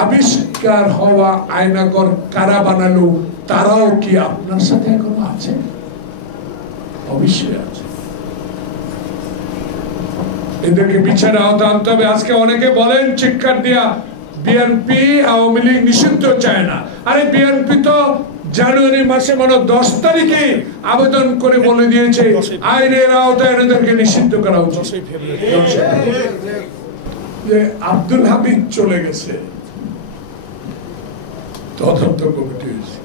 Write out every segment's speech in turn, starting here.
আবিষ্কার হওয়া আয়নাগর কারা বানালো তারাও কি আপনার সাথে এখনো আছে? অবশ্যই আছে। এদেরকে বিচারের আওতায় আনতে হবে। আজকে অনেকে বলেন চিৎকার দিয়া বিএনপি আওয়ামী লীগ নিষিদ্ধ চায় না। আরে বিএনপি তো জানুয়ারি মাসে 10 তারিখে আবেদন করে বলে দিয়েছে আইনের আওতায় এদেরকে নিষিদ্ধ করা উচিত। যে আব্দুল হামিদ চলে গেছে, তদন্ত কমিটি হয়েছে,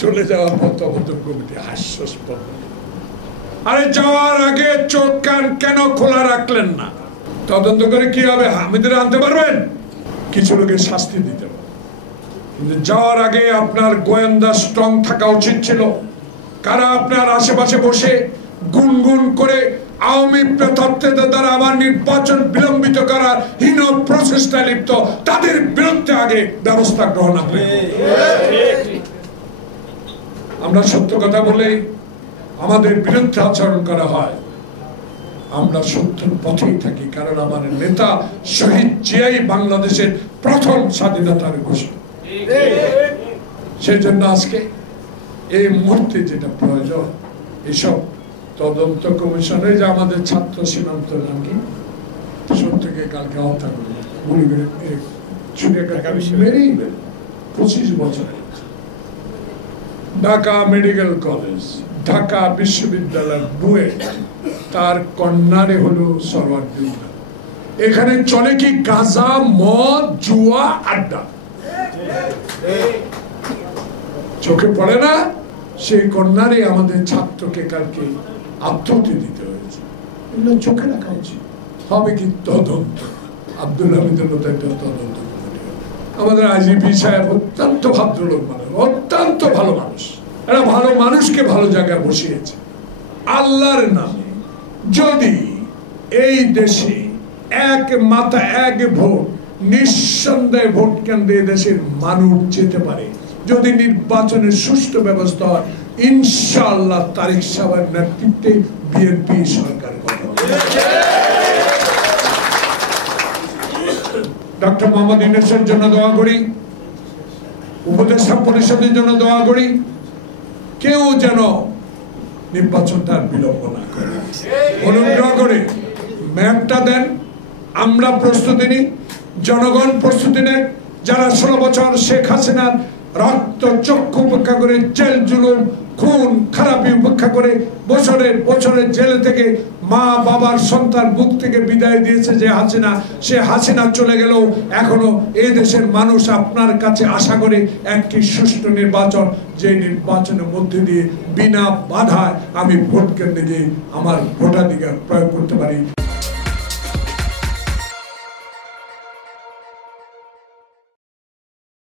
চলে যাওয়ার পর তদন্ত কমিটি হাস্যস্পদ। আরে যাওয়ার আগে চোখ কান কেন খোলা রাখলেন না? তদন্ত করে কি হবে? হামিদের আনতে পারবেন? কিছু লোকের শাস্তি দিতে হবে। কিন্তু যাওয়ার আগে আপনার গোয়েন্দা স্ট্রং থাকা উচিত ছিল। কারা আপনার আশেপাশে বসে গুনগুন করে আওয়ামী প্রেতাত্ত্বের দ্বারা আবার নির্বাচন বিলম্বিত করার হীন প্রচেষ্টায় লিপ্ত, তাদের বিরুদ্ধে আগে ব্যবস্থা গ্রহণ হবে। আমরা সত্য কথা বলে আমাদের বিরুদ্ধে আচরণ করা হয়, আমরা সত্যের পথেই থাকি। কারণ আমার নেতা শহীদ জিয়াই বাংলাদেশের প্রথম স্বাধীনতার ঘোষণা। সেই জন্য আজকে এই মুহূর্তে যেটা প্রয়োজন, এসব তদন্ত কমিশনে যে আমাদের ছাত্র সীমান্ত নাকি সত্যকে কালকে হত্যা করবে, গুলি করে মেরেই 25 বছরে ঢাকা মেডিকেল কলেজ, ঢাকা বিশ্ববিদ্যালয় বুয়েট, তার কন্যারে হলো সরওয়ার্দী। এখানে চলে কি গাঁজা, মদ, জুয়া, আড্ডা? চোখে পড়ে না? সেই কন্যারে আমাদের ছাত্রকে কালকে আত্মহত্যা দিতে হয়েছে। এগুলো চোখে রাখা উচিত। হবে কি তদন্ত? আব্দুল হামিদের মতো একটা তদন্ত। আমাদের আইজিপি সাহেব অত্যন্ত ভদ্রলোক মানুষ, অত্যন্ত ভালো মানুষ। এরা ভালো মানুষকে ভালো জায়গায় বসিয়েছে। আল্লাহর নামে যদি এই দেশে এক মাথা এক ভোট, নিঃসন্দেহে ভোট কেন্দ্রে দেশের মানুষ যেতে পারে, যদি নির্বাচনের সুষ্ঠু ব্যবস্থা হয়, ইনশাআল্লাহ তারেক সাহেবের নেতৃত্বে বিএনপি সরকার গঠন। ডক্টর মোহাম্মদ ইউনূসের জন্য দোয়া করি, উপদেষ্টা পরিষদের জন্য দোয়া করি, কেউ যেন নির্বাচনটা বিলম্ব না করে। অনুগ্রহ করে ম্যাপটা দেন, আমরা প্রস্তুতি নিই, জনগণ প্রস্তুতি নেন। যারা 16 বছর শেখ হাসিনার রক্ত চক্ষু উপেক্ষা করে, জেল জুলুম খুন খারাপি উপেক্ষা করে বছরের বছরের জেলে থেকে মা বাবার সন্তান বুক থেকে বিদায় দিয়েছে যে হাসিনা, সে হাসিনা চলে গেলেও এখনো এই দেশের মানুষ আপনার কাছে আশা করে একটি সুষ্ঠু নির্বাচন, যে নির্বাচনের মধ্যে দিয়ে বিনা বাধায় আমি ভোট কেন্দ্রে গিয়ে আমার ভোটাধিকার প্রয়োগ করতে পারি।